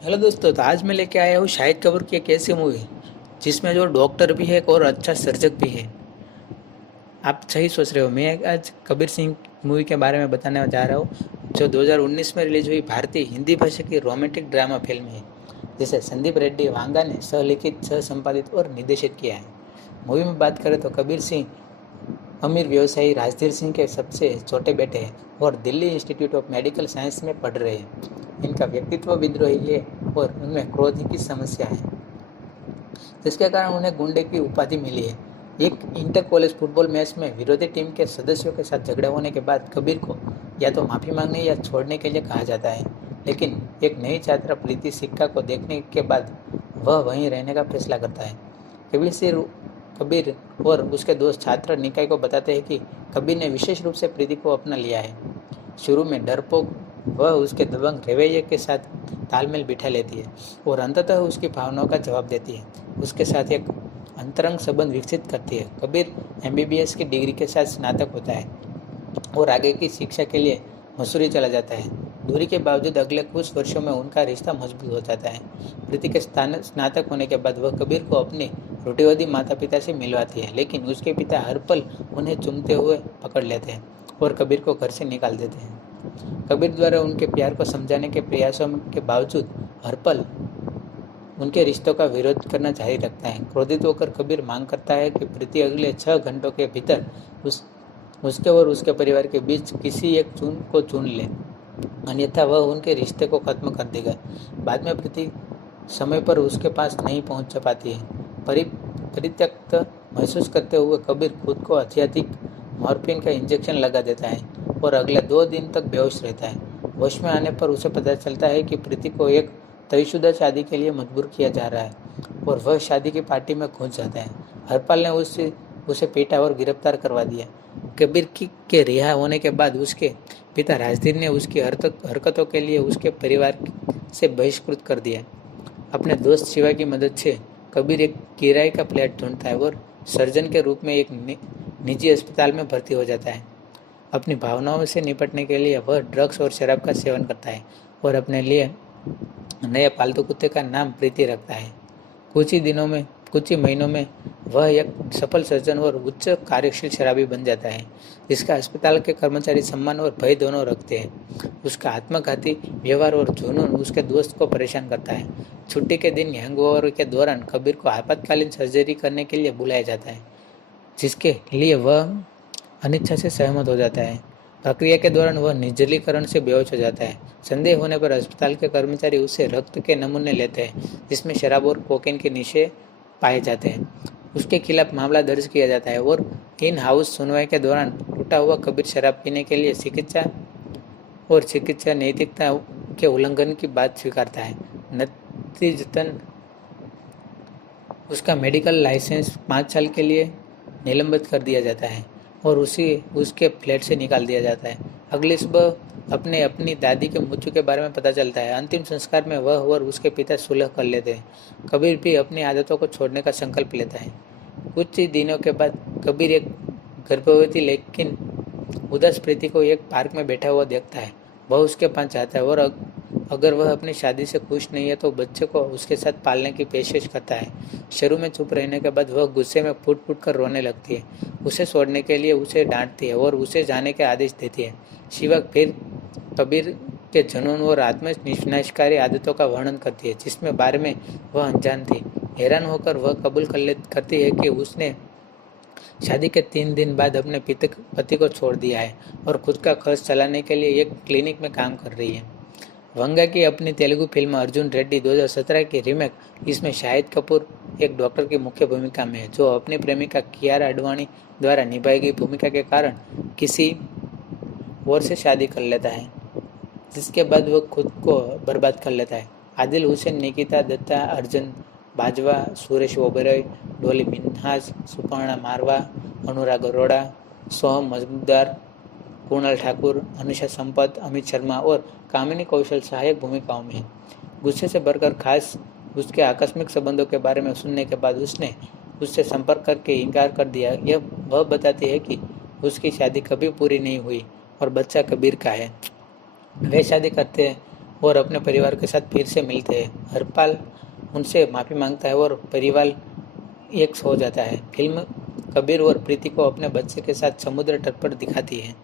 Hello दोस्तों, तो आज मैं लेके आया हूँ शाहिद कपूर की एक ऐसी मूवी जिसमें जो डॉक्टर भी है और अच्छा सर्जक भी है। आप सही सोच रहे हो। मैं आज कबीर सिंह मूवी के बारे में बताने जा रहा हूँ, जो 2019 में रिलीज हुई भारतीय हिंदी भाषा की रोमांटिक ड्रामा फिल्म है, जिसे संदीप रेड्डी वांगा ने सहलिखित, सह संपादित और निर्देशित किया है। मूवी में बात करें तो कबीर सिंह अमीर व्यवसायी राजधीर सिंह के सबसे छोटे बेटे हैं और Delhi institute of medical science में पढ़ रहे हैं। इनका व्यक्तित्व विद्रोही है और उनमें क्रोध की समस्या है, जिसके कारण उन्हें गुंडे की उपाधि मिली है। एक इंटर कॉलेज फुटबॉल मैच में विरोधी टीम के सदस्यों के साथ झगड़ा होने के बाद कबीर को या तो माफी मांगने या छोड़ने के लिए कहा जाता है, लेकिन एक नई छात्रा प्रीति सिक्का को देखने के बाद वह वहीं रहने का फैसला करता है। कबीर से कबीर और उसके दोस्त छात्र निकाय को बताते हैं कि कबीर ने विशेष रूप से प्रीति को अपना लिया है। शुरू में डरपोक वह उसके दबंग रवैये के साथ तालमेल बिठा लेती है और अंततः उसकी भावनाओं का जवाब देती है। उसके साथ एक अंतरंग संबंध विकसित करती है। कबीर एमबीबीएस की डिग्री के साथ स्नातक होता है और आगे की शिक्षा के लिए मसूरी चला जाता है। दूरी के बावजूद अगले कुछ वर्षों में उनका रिश्ता मजबूत हो जाता है। प्रीति के स्नातक होने के बाद वह कबीर को अपने रूढ़िवादी माता पिता से मिलवाती है, लेकिन उसके पिता हर पल उन्हें चूमते हुए पकड़ लेते हैं और कबीर को घर से निकाल देते हैं। कबीर द्वारा उनके प्यार को समझाने के प्रयासों के बावजूद हर पल उनके रिश्तों का विरोध करना जारी रखता है। क्रोधित होकर कबीर मांग करता है कि प्रीति अगले 6 घंटों के भीतर उसके और उसके परिवार के बीच किसी एक को चुन ले, अन्यथा वह उनके रिश्ते को खत्म कर देगा। बाद में प्रीति समय पर उसके पास नहीं पहुंच पाती है। परित्यक्त महसूस करते हुए कबीर खुद को अत्यधिक मॉर्फिन का इंजेक्शन लगा देता है और अगले 2 दिन तक बेहोश रहता है। होश में आने पर उसे पता चलता है कि प्रीति को एक तयशुदा शादी के लिए मजबूर किया जा रहा है और वह शादी की पार्टी में घुस जाता है। हरपाल ने उसे पीटा और गिरफ्तार करवा दिया। कबीर के रिहा होने के बाद उसके पिता राजधीर ने उसकी हरकतों के लिए उसके परिवार से बहिष्कृत कर दिया। अपने दोस्त शिवा की मदद से कबीर एक किराए का फ्लैट ढूंढता है और सर्जन के रूप में एक निजी अस्पताल में भर्ती हो जाता है। अपनी भावनाओं से निपटने के लिए वह ड्रग्स और शराब का सेवन करता है और अपने लिए नए पालतू कुत्ते का नाम प्रीति रखता है। कुछ ही महीनों में वह एक सफल सर्जन और उच्च कार्यशील शराबी बन जाता है, जिसका अस्पताल के कर्मचारी सम्मान और भय दोनों रखते हैं। उसका आत्मघाती व्यवहार और जुनून उसके दोस्त को परेशान करता है। छुट्टी के दिन हैंगओवर के दौरान कबीर को आपातकालीन सर्जरी करने के लिए बुलाया जाता है, जिसके लिए वह अनिच्छा से सहमत हो जाता है। प्रक्रिया के दौरान वह निर्जलीकरण से बेहोश हो जाता है। संदेह होने पर अस्पताल के कर्मचारी उससे रक्त के नमूने लेते हैं, जिसमें शराब और कोकेन के नशे पाए जाते हैं। उसके खिलाफ मामला दर्ज किया जाता है और इन हाउस सुनवाई के दौरान टूटा हुआ कबीर शराब पीने के लिए चिकित्सा नैतिकता के उल्लंघन की बात स्वीकारता है। नतीजतन उसका मेडिकल लाइसेंस 5 साल के लिए निलंबित कर दिया जाता है और उसके फ्लैट से निकाल दिया जाता है। अगली सुबह अपनी दादी के मृत्यु के बारे में पता चलता है। अंतिम संस्कार में वह और उसके पिता सुलह कर लेते हैं। कबीर भी अपनी आदतों को छोड़ने का संकल्प लेता है। कुछ ही दिनों के बाद कबीर एक गर्भवती लेकिन उदास प्रीति को एक पार्क में बैठा हुआ देखता है। वह उसके पास जाता है और अगर वह अपनी शादी से खुश नहीं है तो बच्चे को उसके साथ पालने की पेशकश करता है। शुरू में चुप रहने के बाद वह गुस्से में फूट फूट कर रोने लगती है। उसे छोड़ने के लिए उसे डांटती है और उसे जाने के आदेश देती है। शिवा फिर कबीर के जुनून और आत्मविनाशकारी आदतों का वर्णन करती है, जिसमें बारे में वह अनजान थी। हैरान होकर वह कबूल करती है कि उसने शादी के 3 दिन बाद अपने पति को छोड़ दिया है और खुद का खर्च चलाने के लिए एक क्लिनिक में काम कर रही है। वंगा की अपनी तेलुगु फिल्म अर्जुन रेड्डी 2017 की रीमेक, इसमें शाहिद कपूर एक डॉक्टर की मुख्य भूमिका में है, जो अपनी प्रेमिका कियारा आडवाणी द्वारा निभाई गई भूमिका के कारण किसी और से शादी कर लेता है, जिसके बाद वह खुद को बर्बाद कर लेता है। आदिल हुसैन, निकिता दत्ता, अर्जुन बाजवा, सुरेश ओबेरॉय, डोली मिन्हास, सुपर्णा मारवा, अनुराग अरोड़ा, सोहम मजमूदार, कुणाल ठाकुर, अनुषा संपत, अमित शर्मा और कामिनी कौशल सहायक भूमिकाओं में। गुस्से से भरकर खास उसके आकस्मिक संबंधों के बारे में सुनने के बाद उसने उससे संपर्क करके इनकार कर दिया। यह वह बताती है कि उसकी शादी कभी पूरी नहीं हुई और बच्चा कबीर का है। वे शादी करते और अपने परिवार के साथ फिर से मिलते हैं। हरपाल उनसे माफ़ी मांगता है और परिवार एक हो जाता है। फिल्म कबीर और प्रीति को अपने बच्चे के साथ समुद्र तट पर दिखाती है।